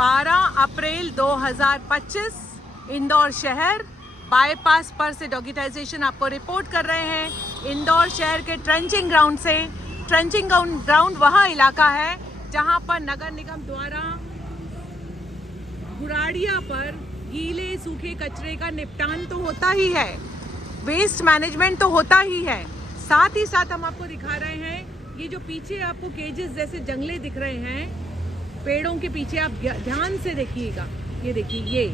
12 अप्रैल 2025 इंदौर शहर बाईपास पर से डॉगिटाइजेशन आपको रिपोर्ट कर रहे हैं। इंदौर शहर के ट्रेंचिंग ग्राउंड से। ट्रेंचिंग ग्राउंड वह इलाका है जहां पर नगर निगम द्वारा गुराड़िया पर गीले सूखे कचरे का निपटान तो होता ही है, वेस्ट मैनेजमेंट तो होता ही है, साथ ही साथ हम आपको दिखा रहे हैं ये जो पीछे आपको केजेस जैसे जंगले दिख रहे हैं पेड़ों के पीछे, आप ध्यान से देखिएगा। ये देखिए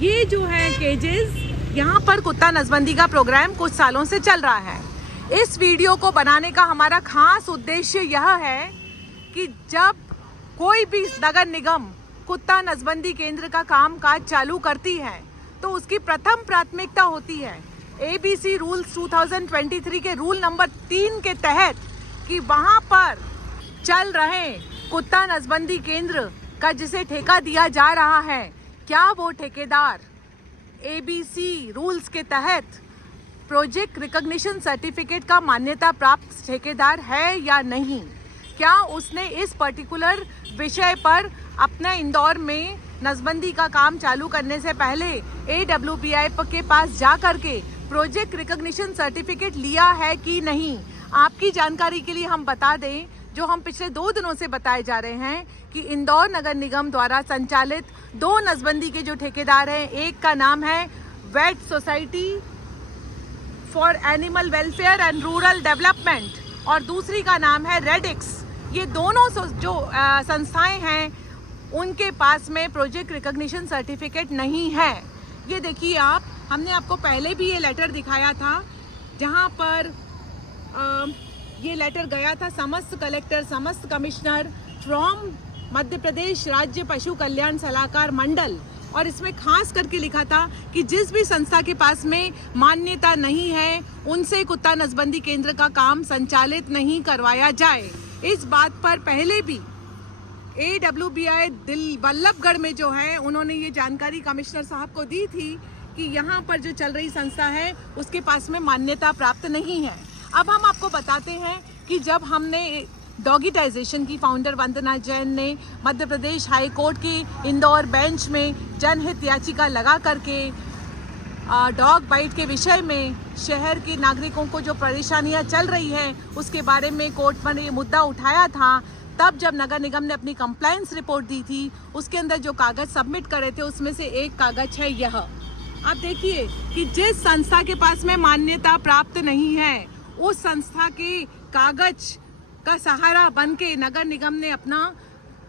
ये जो है केजेस, यहाँ पर कुत्ता नसबंदी का प्रोग्राम कुछ सालों से चल रहा है। इस वीडियो को बनाने का हमारा खास उद्देश्य यह है कि जब कोई भी नगर निगम कुत्ता नसबंदी केंद्र का काम काज चालू करती है तो उसकी प्रथम प्राथमिकता होती है ABC रूल्स 2023 के रूल नंबर 3 के तहत कि वहाँ पर चल रहे कुत्ता नसबंदी केंद्र का जिसे ठेका दिया जा रहा है, क्या वो ठेकेदार ABC रूल्स के तहत प्रोजेक्ट रिकॉग्निशन सर्टिफिकेट का मान्यता प्राप्त ठेकेदार है या नहीं। क्या उसने इस पर्टिकुलर विषय पर अपने इंदौर में नसबंदी का काम चालू करने से पहले AWBI के पास जा करके प्रोजेक्ट रिकॉग्निशन सर्टिफिकेट लिया है कि नहीं। आपकी जानकारी के लिए हम बता दें, जो हम पिछले 2 दिनों से बताए जा रहे हैं कि इंदौर नगर निगम द्वारा संचालित 2 नसबंदी के जो ठेकेदार हैं, एक का नाम है wet society for animal welfare and rural development और दूसरी का नाम है रेडिक्स। ये दोनों जो संस्थाएं हैं उनके पास में प्रोजेक्ट रिकॉग्निशन सर्टिफिकेट नहीं है। ये देखिए आप, हमने आपको पहले भी ये लेटर दिखाया था जहां पर ये लेटर गया था समस्त कलेक्टर, समस्त कमिश्नर फ्रॉम मध्य प्रदेश राज्य पशु कल्याण सलाहकार मंडल, और इसमें खास करके लिखा था कि जिस भी संस्था के पास में मान्यता नहीं है उनसे कुत्ता नसबंदी केंद्र का काम संचालित नहीं करवाया जाए। इस बात पर पहले भी AWBI बल्लभगढ़ में जो है उन्होंने ये जानकारी कमिश्नर साहब को दी थी कि यहाँ पर जो चल रही संस्था है उसके पास में मान्यता प्राप्त नहीं है। अब हम आपको बताते हैं कि जब हमने डॉगिटाइजेशन की फाउंडर वंदना जैन ने मध्य प्रदेश हाई कोर्ट की इंदौर बेंच में जनहित याचिका लगा करके डॉग बाइट के विषय में शहर के नागरिकों को जो परेशानियां चल रही हैं उसके बारे में कोर्ट में ये मुद्दा उठाया था, तब जब नगर निगम ने अपनी कंप्लायंस रिपोर्ट दी थी उसके अंदर जो कागज सबमिट करे थे उसमें से एक कागज है यह। आप देखिए कि जिस संस्था के पास में मान्यता प्राप्त नहीं है उस संस्था के कागज का सहारा बन के नगर निगम ने अपना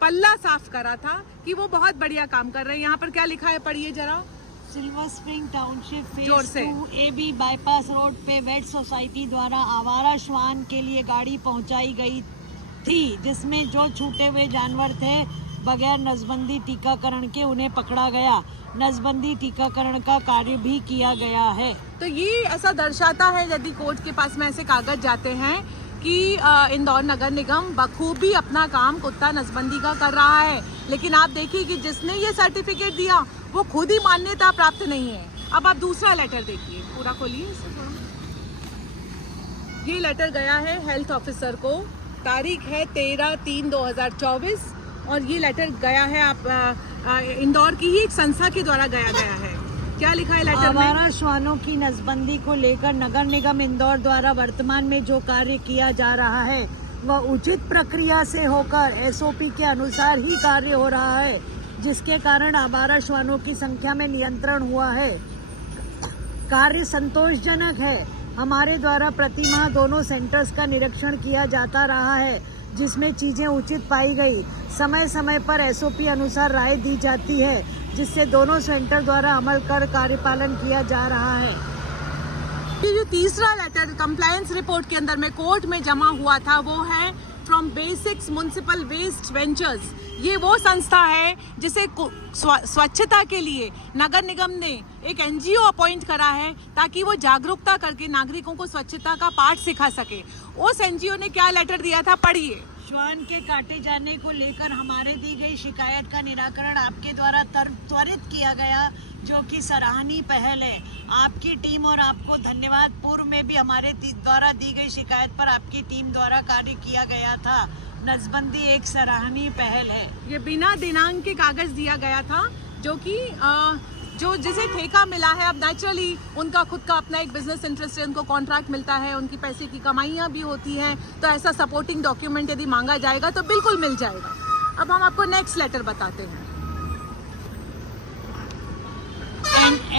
पल्ला साफ करा था कि वो बहुत बढ़िया काम कर रहे हैं। यहाँ पर क्या लिखा है, पढ़िए जरा। सिल्वर स्प्रिंग टाउनशिप जोर फेज से। 2 AB बाईपास रोड पे वेट सोसाइटी द्वारा आवारा श्वान के लिए गाड़ी पहुंचाई गई थी, जिसमें जो छूटे हुए जानवर थे बगैर नसबंदी टीकाकरण के उन्हें पकड़ा गया। नसबंदी टीकाकरण का कार्य भी किया गया है। तो ये ऐसा दर्शाता है यदि कोर्ट के पास में ऐसे कागज जाते हैं कि इंदौर नगर निगम बखूबी अपना काम कुत्ता नसबंदी का कर रहा है। लेकिन आप देखिए कि जिसने ये सर्टिफिकेट दिया वो खुद ही मान्यता प्राप्त नहीं है। अब आप दूसरा लेटर देखिए, पूरा खोलिए। ये लेटर गया है हेल्थ ऑफिसर को, तारीख है 13/3/2024 और ये लेटर गया है आप इंदौर की ही एक संस्था के द्वारा गया है। क्या लिखा है लेटर में? आवारा श्वानों की नसबंदी को लेकर नगर निगम इंदौर द्वारा वर्तमान में जो कार्य किया जा रहा है वह उचित प्रक्रिया से होकर SOP के अनुसार ही कार्य हो रहा है, जिसके कारण आवारा श्वानों की संख्या में नियंत्रण हुआ है। कार्य संतोषजनक है। हमारे द्वारा प्रतिमाह दोनों सेंटर्स का निरीक्षण किया जाता रहा है, जिसमें चीजें उचित पाई गई। समय समय पर SOP अनुसार राय दी जाती है, जिससे दोनों सेंटर द्वारा अमल कर कार्यपालन किया जा रहा है। ये जो तीसरा लेटर कंप्लायंस रिपोर्ट के अंदर में कोर्ट में जमा हुआ था वो है from basics municipal waste ventures. ये वो संस्था है जिसे स्वच्छता के लिए नगर निगम ने एक NGO अपॉइंट करा है ताकि वो जागरूकता करके नागरिकों को स्वच्छता का पाठ सिखा सके। उस NGO ने क्या लेटर दिया था, पढ़िए। श्वान के काटे जाने को लेकर हमारे दी गई शिकायत का निराकरण आपके द्वारा त्वरित किया गया, जो कि सराहनीय पहल है। आपकी टीम और आपको धन्यवाद। पूर्व में भी हमारे द्वारा दी गई शिकायत पर आपकी टीम द्वारा कार्य किया गया था। नसबंदी एक सराहनीय पहल है। ये बिना दिनांक के कागज दिया गया था, जो कि जो जिसे ठेका मिला है, अब नेचुरली उनका खुद का अपना एक बिजनेस इंटरेस्ट है, उनको कॉन्ट्रैक्ट मिलता है, उनकी पैसे की कमाइयाँ भी होती हैं, तो ऐसा सपोर्टिंग डॉक्यूमेंट यदि मांगा जाएगा तो बिल्कुल मिल जाएगा। अब हम आपको नेक्स्ट लेटर बताते हैं।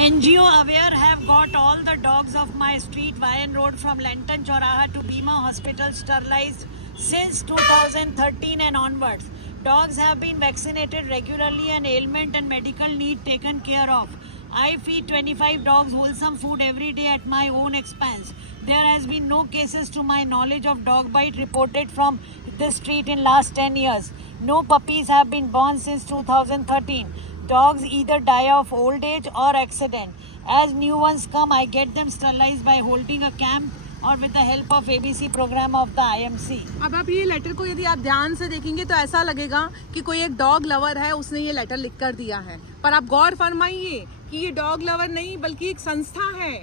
NGO Aware have got all the dogs of my street Vayan Road from Lenton Choraha to Bima Hospital sterilized since 2013 and onwards. Dogs have been vaccinated regularly and ailment and medical need taken care of. I feed 25 dogs wholesome food every day at my own expense. There has been no cases to my knowledge of dog bite reported from this street in last 10 years. No puppies have been born since 2013. Dogs either die of old age or accident. As new ones come, I get them sterilized by holding a camp or with the help of ABC program of the IMC. अब आप ये letter को यदि आप ध्यान से देखेंगे तो ऐसा लगेगा कि कोई एक डॉग लवर है, उसने ये लेटर लिख कर दिया है, पर आप गौर फरमाइए कि ये डॉग लवर नहीं बल्कि एक संस्था है,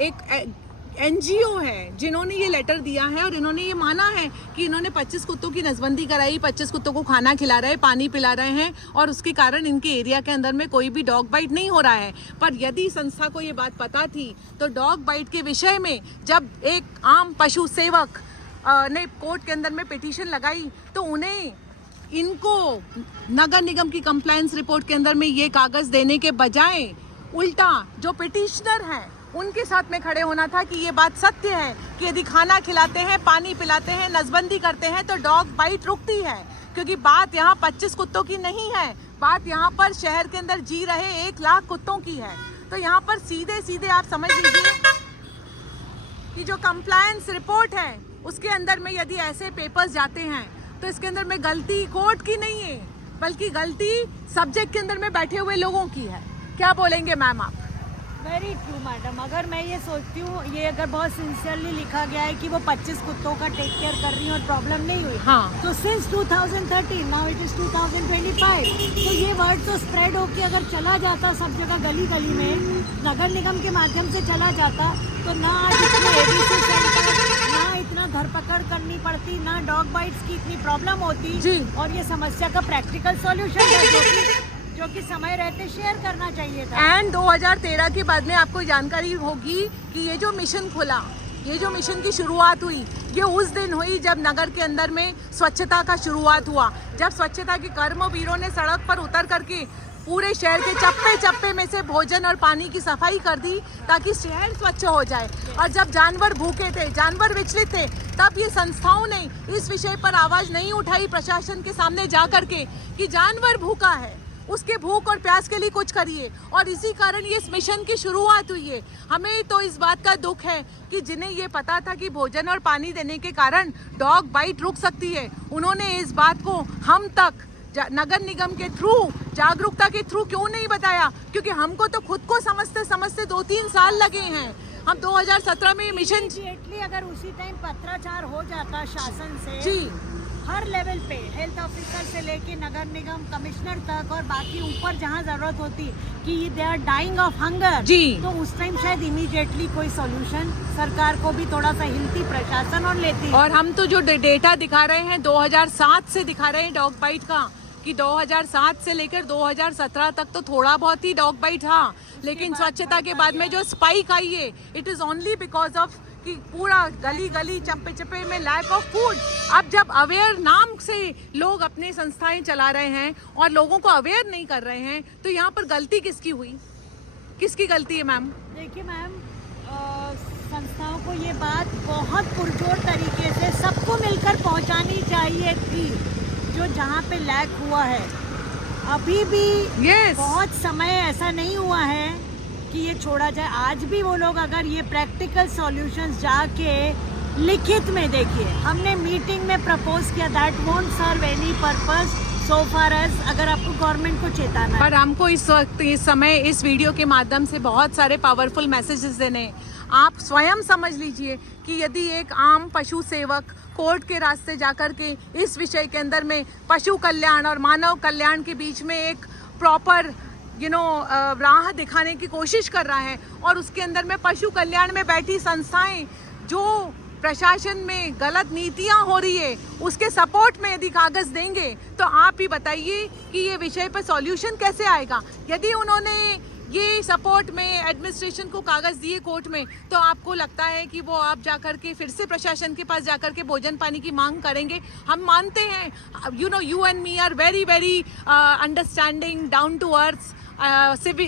एक NGO है जिन्होंने ये लेटर दिया है, और इन्होंने ये माना है कि इन्होंने 25 कुत्तों की नसबंदी कराई, 25 कुत्तों को खाना खिला रहे हैं, पानी पिला रहे हैं, और उसके कारण इनके एरिया के अंदर में कोई भी डॉग बाइट नहीं हो रहा है। पर यदि संस्था को ये बात पता थी तो डॉग बाइट के विषय में जब एक आम पशु सेवक ने कोर्ट के अंदर में पिटीशन लगाई तो उन्हें इनको नगर निगम की कंप्लायंस रिपोर्ट के अंदर में ये कागज देने के बजाय उल्टा जो पिटिशनर हैं उनके साथ में खड़े होना था कि ये बात सत्य है कि यदि खाना खिलाते हैं, पानी पिलाते हैं, नसबंदी करते हैं तो डॉग बाइट रुकती है। क्योंकि बात यहाँ 25 कुत्तों की नहीं है, बात यहाँ पर शहर के अंदर जी रहे 1 लाख कुत्तों की है। तो यहाँ पर सीधे सीधे आप समझ लीजिए कि जो कंप्लायंस रिपोर्ट है उसके अंदर में यदि ऐसे पेपर्स जाते हैं तो इसके अंदर में गलती कोर्ट की नहीं है, बल्कि गलती सब्जेक्ट के अंदर में बैठे हुए लोगों की है। क्या बोलेंगे मैम आप? Very true madam. अगर मैं ये सोचती हूँ, ये अगर बहुत सिंसियरली लिखा गया है कि वो 25 कुत्तों का टेक केयर कर रही है और प्रॉब्लम नहीं हुई, हाँ, तो सिंस 2013 नाउ इट इज 2025, तो ये वर्ड तो स्प्रेड होके अगर चला जाता सब जगह, गली गली में नगर निगम के माध्यम से चला जाता, तो ना आज इतने ABC सेंटर, ना इतना धरपकड़ करनी पड़ती, ना डॉग बाइट्स की इतनी प्रॉब्लम होती जी। और ये समस्या का प्रैक्टिकल सॉल्यूशन है जो कि समय रहते शेयर करना चाहिए था। एंड 2013 के बाद में आपको जानकारी होगी कि ये जो मिशन खुला, ये जो मिशन की शुरुआत हुई, ये उस दिन हुई जब नगर के अंदर में स्वच्छता का शुरुआत हुआ, जब स्वच्छता के कर्मवीरों ने सड़क पर उतर करके पूरे शहर के चप्पे चप्पे में से भोजन और पानी की सफाई कर दी ताकि शहर स्वच्छ हो जाए। और जब जानवर भूखे थे, जानवर विचलित थे, तब ये संस्थाओं ने इस विषय पर आवाज नहीं उठाई प्रशासन के सामने जा करके कि जानवर भूखा है, उसके भूख और प्यास के लिए कुछ करिए। और इसी कारण ये इस मिशन की शुरुआत हुई है। हमें तो इस बात का दुख है कि जिन्हें ये पता था कि भोजन और पानी देने के कारण डॉग बाइट रुक सकती है, उन्होंने इस बात को हम तक नगर निगम के थ्रू, जागरूकता के थ्रू क्यों नहीं बताया? क्योंकि हमको तो खुद को समझते समझते 2-3 साल लगे हैं। हम 2017 में मिशन, अगर उसी टाइम पत्राचार हो जाता शासन से जी, हर लेवल पे, हेल्थ ऑफिसर से लेके नगर निगम कमिश्नर तक और बाकी ऊपर जहाँ जरूरत होती कि they are dying of hunger जी, तो उस टाइम शायद इमीडिएटली कोई सॉल्यूशन सरकार को भी थोड़ा सा हिलती, प्रशासन और लेती। और हम तो जो डेटा दिखा रहे हैं 2007 से दिखा रहे हैं डॉग बाइट का, कि 2007 से लेकर 2017 तक तो थोड़ा बहुत ही डॉग बाइट था, लेकिन स्वच्छता के बाद में जो स्पाइक आई है, it is only because of कि पूरा गली गली चप्पे चप्पे में लैक ऑफ फूड। अब जब अवेयर नाम से लोग अपने संस्थाएं चला रहे हैं और लोगों को अवेयर नहीं कर रहे हैं, तो यहाँ पर गलती किसकी हुई? किसकी गलती है मैम? देखिए मैम, संस्थाओं को ये बात बहुत पुरजोर तरीके से सबको मिलकर पहुंचानी चाहिए थी, जो जहाँ पे लैक हुआ है। अभी भी बहुत समय ऐसा नहीं हुआ है कि ये छोड़ा जाए। आज भी वो लोग अगर ये प्रैक्टिकल सॉल्यूशंस जाके लिखित में, देखिए हमने मीटिंग में प्रपोज किया, that won't serve any purpose so far as अगर आपको गवर्नमेंट को चेताना है। पर हमको इस वक्त, इस समय, इस वीडियो के माध्यम से बहुत सारे पावरफुल मैसेजेस देने हैं। आप स्वयं समझ लीजिए कि यदि एक आम पशु सेवक कोर्ट के रास्ते जाकर के इस विषय के अंदर में पशु कल्याण और मानव कल्याण के बीच में एक प्रॉपर राह दिखाने की कोशिश कर रहा है। और उसके अंदर में पशु कल्याण में बैठी संस्थाएं जो प्रशासन में गलत नीतियां हो रही है उसके सपोर्ट में यदि कागज देंगे तो आप ही बताइए कि ये विषय पर सॉल्यूशन कैसे आएगा। यदि उन्होंने ये सपोर्ट में एडमिनिस्ट्रेशन को कागज दिए कोर्ट में तो आपको लगता है कि वो आप जाकर के फिर से प्रशासन के पास जाकर के भोजन पानी की मांग करेंगे? हम मानते हैं, you and me are very very understanding, down to earth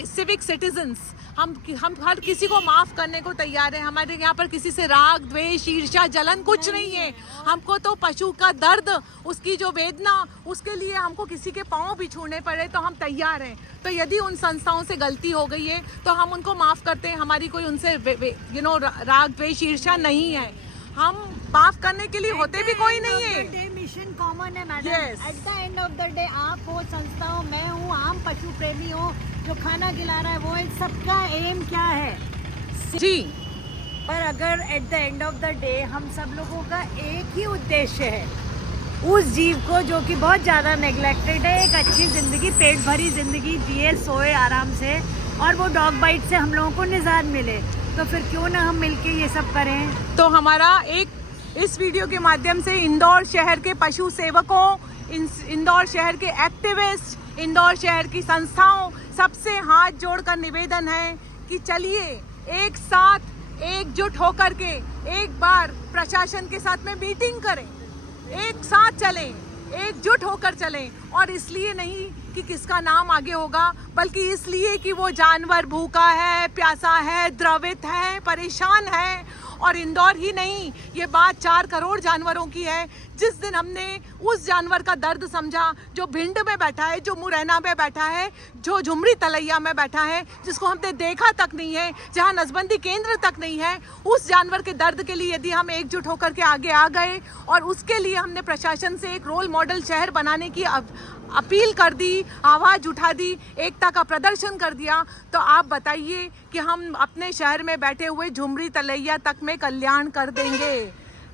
civic citizens. हम हर किसी को माफ़ करने को तैयार हैं। हमारे यहाँ पर किसी से राग, द्वेष, ईर्ष्या, जलन कुछ नहीं है। हमको तो पशु का दर्द, उसकी जो वेदना, उसके लिए हमको किसी के पाँव भी छूने पड़े तो हम तैयार हैं। तो यदि उन संस्थाओं से गलती हो गई है तो हम उनको माफ़ करते हैं। हमारी कोई उनसे राग, द्वेष, ईर्ष्या नहीं है। हम माफ़ करने के लिए होते भी कोई नहीं है। मिशन कॉमन है madam. Yes. At the end of the day आप हो, संस्था हो, मैं हूँ, आम पशु प्रेमी हो जो खाना खिला रहा है, वो इन सबका एम क्या है जी। पर अगर at the end of the day हम सब लोगों का एक ही उद्देश्य है, उस जीव को जो कि बहुत ज़्यादा नेग्लेक्टेड है, एक अच्छी ज़िंदगी, पेट भरी ज़िंदगी जिए, सोए आराम से, और वो डॉग बाइट से हम लोगों को निजात मिले, तो फिर क्यों ना हम मिलके ये सब करें। तो हमारा इस वीडियो के माध्यम से इंदौर शहर के पशु सेवकों, इंदौर शहर के एक्टिविस्ट, इंदौर शहर की संस्थाओं सबसे हाथ जोड़कर निवेदन है कि चलिए एक साथ एकजुट होकर के एक बार प्रशासन के साथ में मीटिंग करें, एक साथ चलें, एकजुट होकर चलें। और इसलिए नहीं कि किसका नाम आगे होगा, बल्कि इसलिए कि वो जानवर भूखा है, प्यासा है, द्रवित है, परेशान है। और इंदौर ही नहीं, ये बात 4 करोड़ जानवरों की है। जिस दिन हमने उस जानवर का दर्द समझा जो भिंड में बैठा है, जो मुरैना में बैठा है, जो झुमरी तलैया में बैठा है, जिसको हमने देखा तक नहीं है, जहाँ नसबंदी केंद्र तक नहीं है, उस जानवर के दर्द के लिए यदि हम एकजुट होकर के आगे आ गए और उसके लिए हमने प्रशासन से एक रोल मॉडल शहर बनाने की अपील कर दी, आवाज़ उठा दी, एकता का प्रदर्शन कर दिया, तो आप बताइए कि हम अपने शहर में बैठे हुए झुमरी तलैया तक में कल्याण कर देंगे।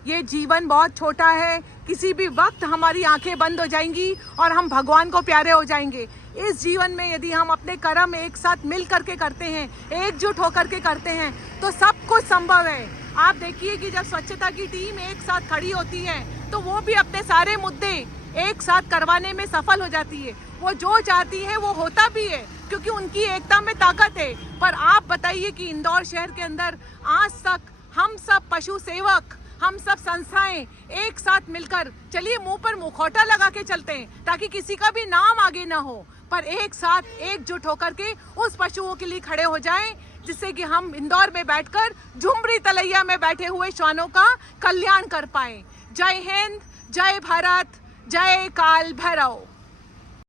ये जीवन बहुत छोटा है, किसी भी वक्त हमारी आंखें बंद हो जाएंगी और हम भगवान को प्यारे हो जाएंगे। इस जीवन में यदि हम अपने कर्म एक साथ मिल करके करते हैं, एकजुट होकर के करते हैं, तो सब कुछ संभव है। आप देखिए कि जब स्वच्छता की टीम एक साथ खड़ी होती है तो वो भी अपने सारे मुद्दे एक साथ करवाने में सफल हो जाती है। वो जो चाहती है वो होता भी है, क्योंकि उनकी एकता में ताकत है। पर आप बताइए कि इंदौर शहर के अंदर आज तक हम सब पशु सेवक, हम सब संस्थाएं एक साथ मिलकर, चलिए मुंह पर मुखौटा लगा के चलते हैं ताकि किसी का भी नाम आगे ना हो, पर एक साथ एकजुट होकर के उस पशुओं के लिए खड़े हो जाएं, जिससे कि हम इंदौर में बैठकर झुमरी तलैया में बैठे हुए श्वानों का कल्याण कर पाएं। जय हिंद, जय भारत, जय काल भैरव।